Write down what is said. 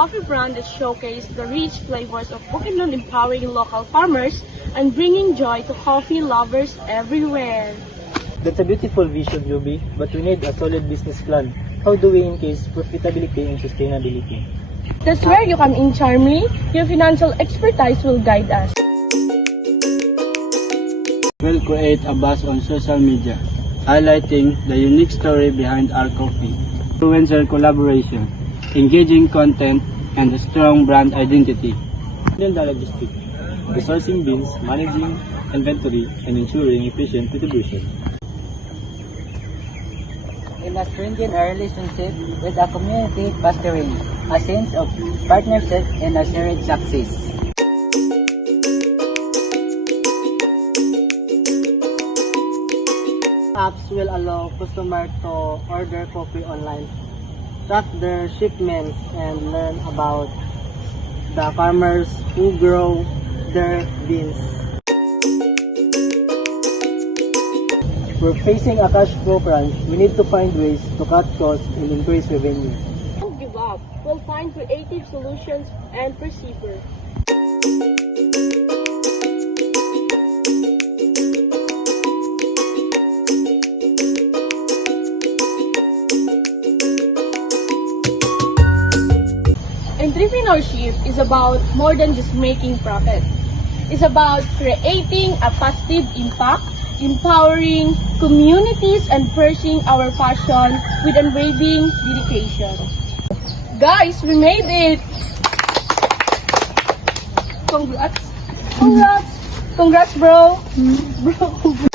coffee brand that showcases the rich flavors of Bukidnon, empowering local farmers and bringing joy to coffee lovers everywhere. That's a beautiful vision, Ruby, but we need a solid business plan. How do we increase profitability and sustainability? That's where you come in, Charmy. Your financial expertise will guide us. We'll create a buzz on social media, highlighting the unique story behind our coffee. Influencer collaboration, engaging content, and a strong brand identity. Then the logistics, resourcing beans, managing inventory, and ensuring efficient distribution. We must strengthen our relationship with the community, fostering a sense of partnership and a shared success. Apps will allow customers to order coffee online, track their shipments, and learn about the farmers who grow their beans. We're facing a cash flow crunch. We need to find ways to cut costs and increase revenue. Don't give up. We'll find creative solutions and persevere. Entrepreneurship is about more than just making profit. It's about creating a positive impact, empowering communities, and pursuing our passion with unwavering dedication. Guys, we made it! Congrats! Congrats! Congrats, bro! Bro!